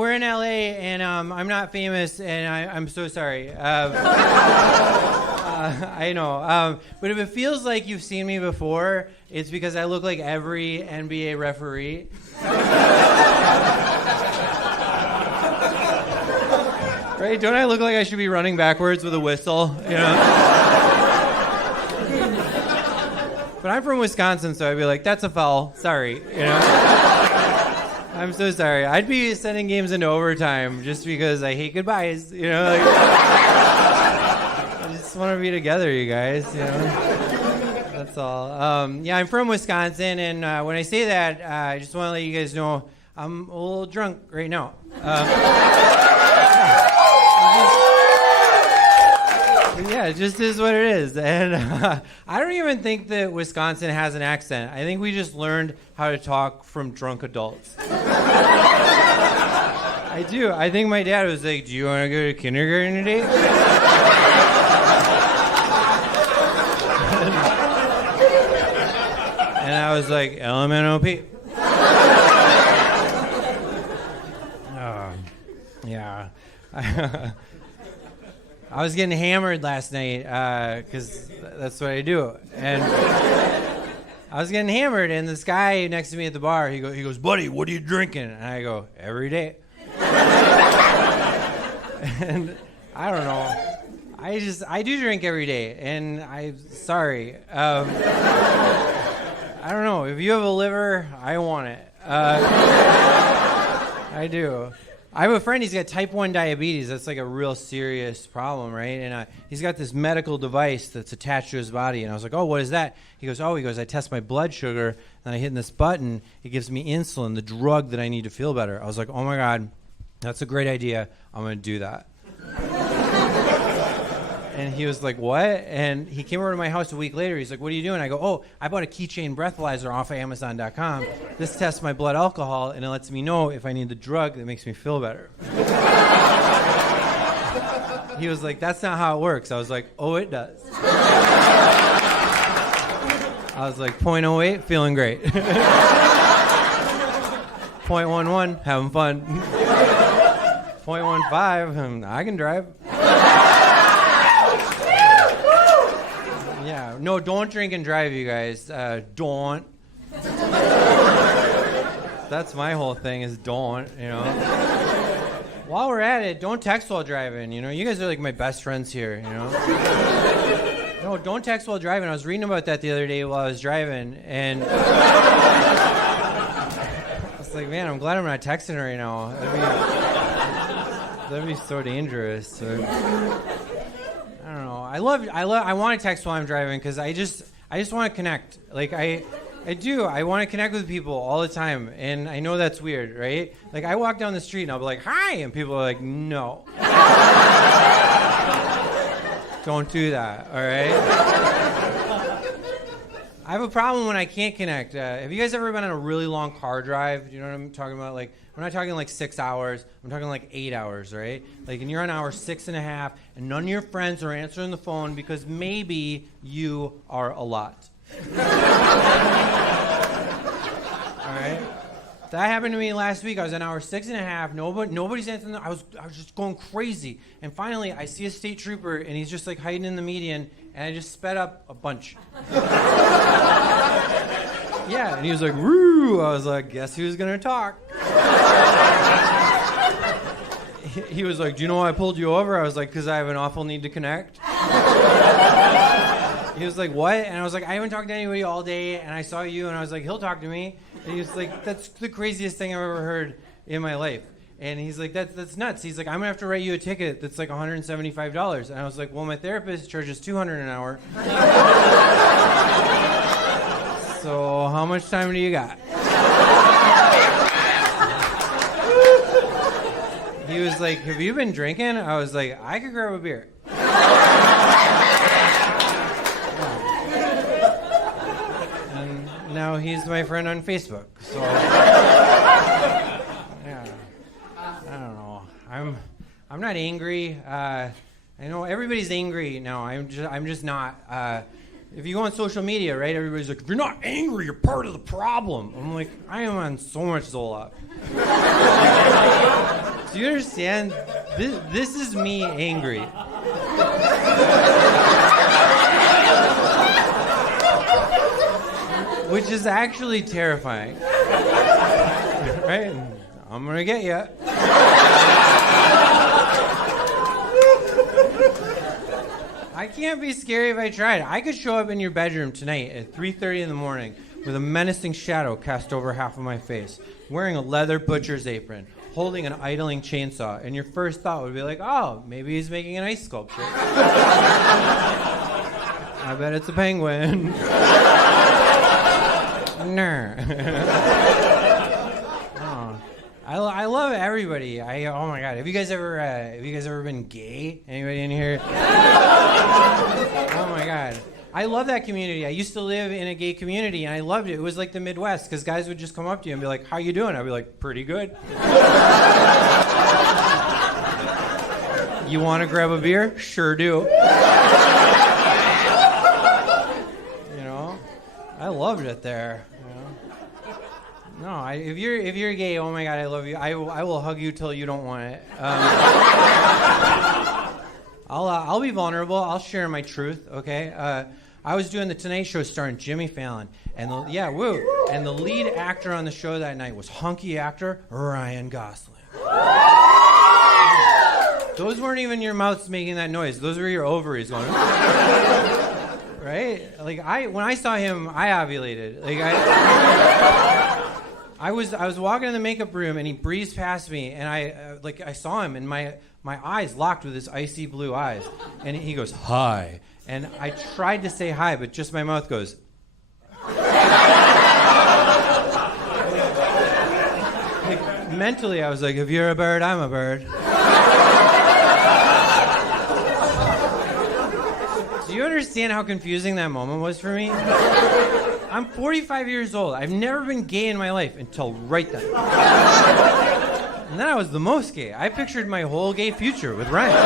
We're in LA, and I'm not famous, and I'm so sorry. I know. But if it feels like you've seen me before, it's because I look like every NBA referee. Right? Don't I look like I should be running backwards with a whistle? You know? But I'm from Wisconsin, so I'd be like, that's a foul. Sorry. You know? I'm so sorry. I'd be sending games into overtime just because I hate goodbyes. You know? Like, I just want to be together, you guys. You know? That's all. Yeah, I'm from Wisconsin, and when I say that, I just want to let you guys know I'm a little drunk right now. Yeah, it just is what it is. And I don't even think that Wisconsin has an accent. I think we just learned how to talk from drunk adults. I do. I think my dad was like, do you want to go to kindergarten today? And I was like, LMNOP. Yeah. I was getting hammered last night because that's what I do. And I was getting hammered, and this guy next to me at the bar, he goes, buddy, what are you drinking? And I go, every day. And I don't know. I do drink every day, and I'm sorry. I don't know. If you have a liver, I want it. I do. I have a friend, he's got type 1 diabetes. That's like a real serious problem, right? And he's got this medical device that's attached to his body. And I was like, oh, what is that? He goes, I test my blood sugar, and I hit this button. It gives me insulin, the drug that I need to feel better. I was like, oh, my God, that's a great idea. I'm going to do that. And he was like, what? And he came over to my house a week later. He's like, what are you doing? I go, oh, I bought a Keychain breathalyzer off of Amazon.com. This tests my blood alcohol, and it lets me know if I need the drug that makes me feel better. He was like, that's not how it works. I was like, oh, it does. I was like, 0.08, feeling great. 0.11, having fun. 0.15, I can drive. Yeah, no, don't drink and drive, you guys. Don't. That's my whole thing is don't, you know. While we're at it, don't text while driving, you know. You guys are like my best friends here, you know. No, don't text while driving. I was reading about that the other day while I was driving, and I was like, man, I'm glad I'm not texting right now. That'd be so dangerous. I don't know. I want to text while I'm driving because I just want to connect. Like I do. I want to connect with people all the time, and I know that's weird, right? Like I walk down the street and I'll be like, "Hi," and people are like, "No." Don't do that. All right. I have a problem when I can't connect. Have you guys ever been on a really long car drive? Do you know what I'm talking about? Like, I'm not talking like 6 hours. I'm talking like 8 hours, right? Like, and you're on hour 6.5, and none of your friends are answering the phone because maybe you are a lot. All right? That happened to me last week. I was on hour 6.5. Nobody's answering. I was just going crazy. And finally, I see a state trooper, and he's just like hiding in the median, and I just sped up a bunch. Yeah, and he was like, "Woo!" I was like, "Guess who's gonna talk?" He was like, "Do you know why I pulled you over?" I was like, "'Cause I have an awful need to connect." He was like, "What?" And I was like, "I haven't talked to anybody all day, and I saw you," and I was like, "He'll talk to me." And he was like, "That's the craziest thing I've ever heard in my life." And he's like, that's nuts. He's like, "I'm going to have to write you a ticket that's like $175. And I was like, "Well, my therapist charges $200 an hour." So how much time do you got? He was like, "Have you been drinking?" I was like, "I could grab a beer." And now he's my friend on Facebook. So yeah. I don't know. I'm not angry. I know everybody's angry now. I'm just not. If you go on social media, right, everybody's like, "If you're not angry, you're part of the problem." I'm like, I am on so much Zoloft. Do you understand? This is me angry. Which is actually terrifying. Right? I'm gonna get you. I can't be scary if I tried. I could show up in your bedroom tonight at 3:30 in the morning with a menacing shadow cast over half of my face, wearing a leather butcher's apron, holding an idling chainsaw, and your first thought would be like, oh, maybe he's making an ice sculpture. I bet it's a penguin. I love everybody. Oh my God. Have you guys ever been gay? Anybody in here? Oh my God. I love that community. I used to live in a gay community, and I loved it. It was like the Midwest, because guys would just come up to you and be like, how you doing? I'd be like, pretty good. You want to grab a beer? Sure do. I loved it there. No, if you're gay, oh my God, I love you. I will hug you till you don't want it. I'll be vulnerable. I'll share my truth. Okay. I was doing the Tonight Show starring Jimmy Fallon, and the lead actor on the show that night was hunky actor Ryan Gosling. Those weren't even your mouths making that noise. Those were your ovaries going. Right? Like when I saw him, I ovulated. Like I was walking in the makeup room, and he breezed past me, and I saw him, and my eyes locked with his icy blue eyes, and he goes, hi, and I tried to say hi, but just my mouth goes. Like, mentally, I was like, if you're a bird, I'm a bird. Do you understand how confusing that moment was for me? I'm 45 years old. I've never been gay in my life until right then. And then I was the most gay. I pictured my whole gay future with Ryan.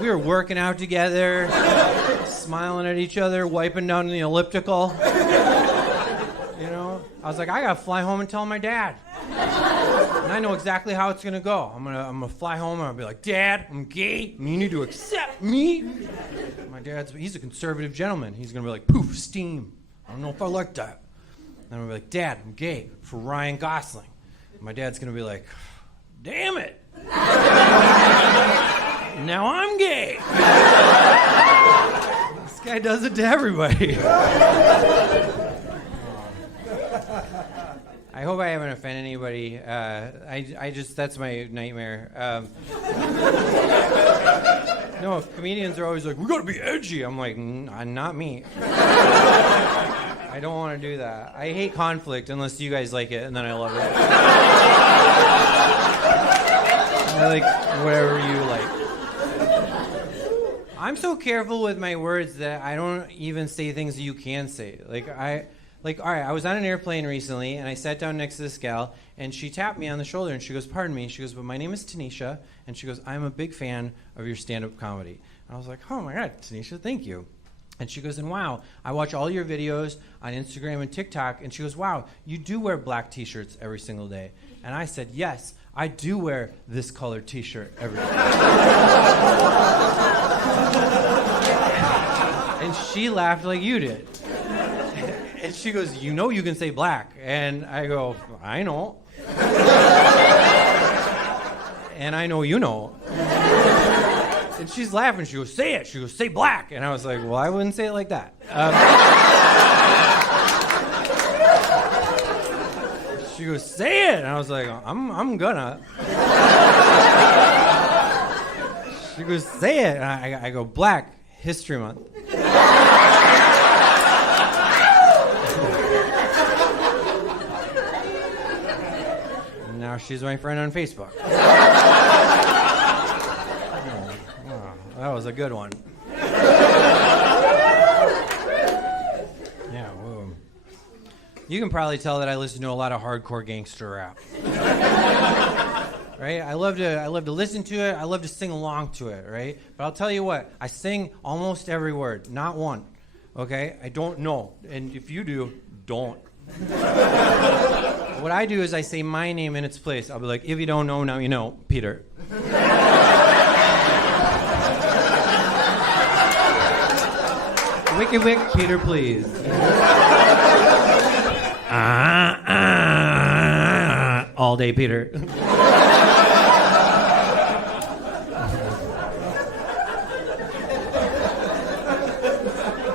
We were working out together, smiling at each other, wiping down the elliptical. I was like, I gotta fly home and tell my dad. And I know exactly how it's gonna go. I'm gonna fly home and I'll be like, Dad, I'm gay, and you need to accept me. My he's a conservative gentleman. He's gonna be like, poof, steam. I don't know if I like that. And I'm gonna be like, Dad, I'm gay for Ryan Gosling. And my dad's gonna be like, damn it. Now I'm gay. This guy does it to everybody. I hope I haven't offended anybody. That's my nightmare. No, comedians are always like, we gotta be edgy. I'm like, not me. I don't want to do that. I hate conflict unless you guys like it, and then I love it. I like whatever you like. I'm so careful with my words that I don't even say things you can say. All right, I was on an airplane recently, and I sat down next to this gal, and she tapped me on the shoulder, and she goes, pardon me. She goes, but my name is Tanisha, and she goes, I'm a big fan of your stand-up comedy. And I was like, oh my God, Tanisha, thank you. And she goes, and wow, I watch all your videos on Instagram and TikTok, and she goes, wow, you do wear black t-shirts every single day. And I said, yes, I do wear this colored t-shirt every day. And she laughed like you did. And she goes, you know you can say black. And I go, I know. And I know you know. And she's laughing. She goes, say it. She goes, say black. And I was like, well, I wouldn't say it like that. She goes, say it. And I was like, I'm gonna. She goes, say it. And I go, Black History Month. Now she's my friend on Facebook. That was a good one. Yeah, whoa. You can probably tell that I listen to a lot of hardcore gangster rap. Right? I love to listen to it. I love to sing along to it, right? But I'll tell you what, I sing almost every word, not one. Okay? I don't know. And if you do, don't. What I do is I say my name in its place. I'll be like, if you don't know, now you know, Peter. Wicky wick, Peter, please. All day, Peter.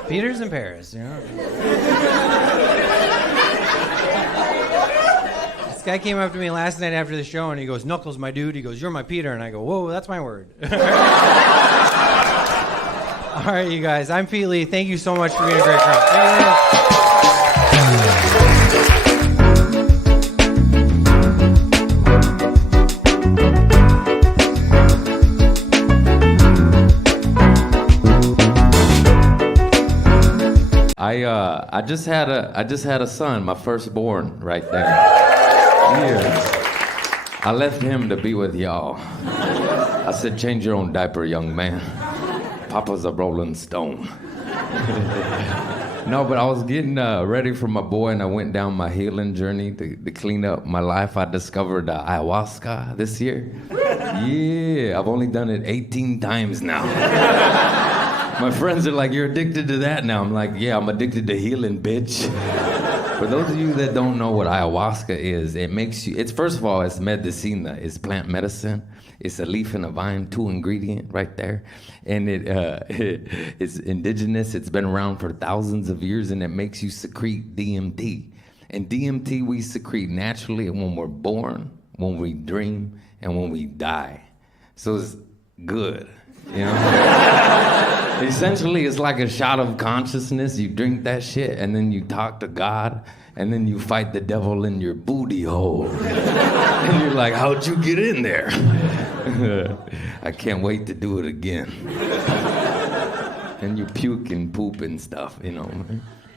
Peter's in Paris, you know. This guy came up to me last night after the show and he goes, Knuckles, my dude. He goes, you're my Peter. And I go, whoa, that's my word. All right, you guys. I'm Phoebe Lee. Thank you so much for being a great crowd. Thank you very much. I just had a son, my firstborn, right there. Yeah. I left him to be with y'all. I said, change your own diaper, young man. Papa's a rolling stone. No, but I was getting ready for my boy, and I went down my healing journey to clean up my life. I discovered ayahuasca this year. Yeah, I've only done it 18 times now. My friends are like, you're addicted to that now. I'm like, yeah, I'm addicted to healing, bitch. For those of you that don't know what ayahuasca is, it's first of all, it's medicina, it's plant medicine. It's a leaf and a vine, 2 ingredient right there. And it's indigenous, it's been around for thousands of years, and it makes you secrete DMT. And DMT we secrete naturally when we're born, when we dream, and when we die. So it's good, you know? Essentially, it's like a shot of consciousness. You drink that shit, and then you talk to God, and then you fight the devil in your booty hole. And you're like, how'd you get in there? I can't wait to do it again. And you puke and poop and stuff, you know.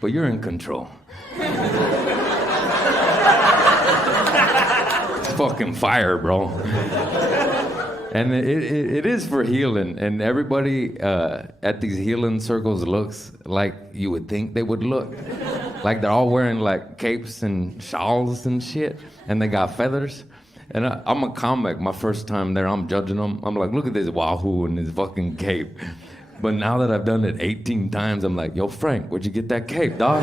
But you're in control. It's fucking fire, bro. And it is for healing, and everybody at these healing circles looks like you would think they would look. Like they're all wearing like capes and shawls and shit, and they got feathers. And I'm a comic, my first time there, I'm judging them. I'm like, look at this wahoo and his fucking cape. But now that I've done it 18 times, I'm like, yo, Frank, where'd you get that cape, dog?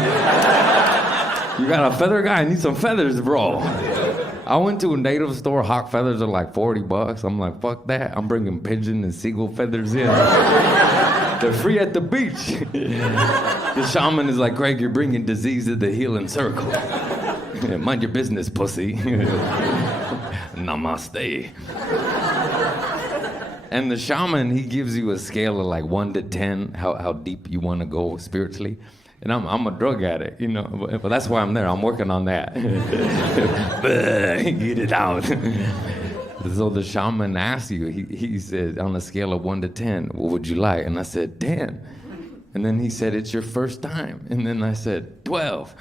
You got a feather guy? I need some feathers, bro. I went to a native store, hawk feathers are like $40. I'm like, fuck that. I'm bringing pigeon and seagull feathers in. They're free at the beach. The shaman is like, Craig, you're bringing disease to the healing circle. Mind your business, pussy. Namaste. And the shaman, he gives you a scale of like 1 to 10, how deep you want to go spiritually. And I'm a drug addict, you know, but that's why I'm there. I'm working on that. Get it out. So the shaman asks you, he said, on a scale of 1 to 10, what would you like? And I said, 10. And then he said, it's your first time. And then I said, 12.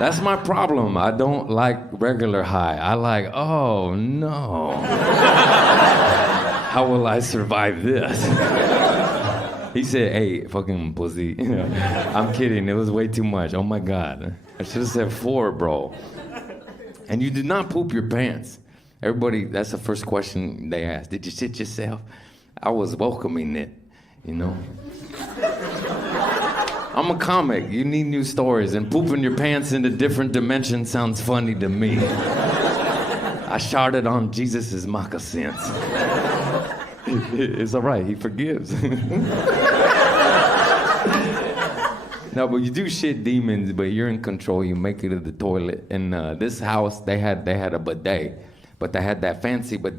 That's my problem. I don't like regular high. I like, oh no. How will I survive this? He said, hey, fucking pussy. I'm kidding, it was way too much. Oh my God. I should have said 4, bro. And you did not poop your pants. Everybody, that's the first question they ask. Did you shit yourself? I was welcoming it, you know? I'm a comic. You need new stories, and pooping your pants in a different dimension sounds funny to me. I sharted on Jesus' moccasins. It's all right. He forgives. No, but you do shit demons, but you're in control. You make it to the toilet. And this house, they had a bidet, but they had that fancy bidet.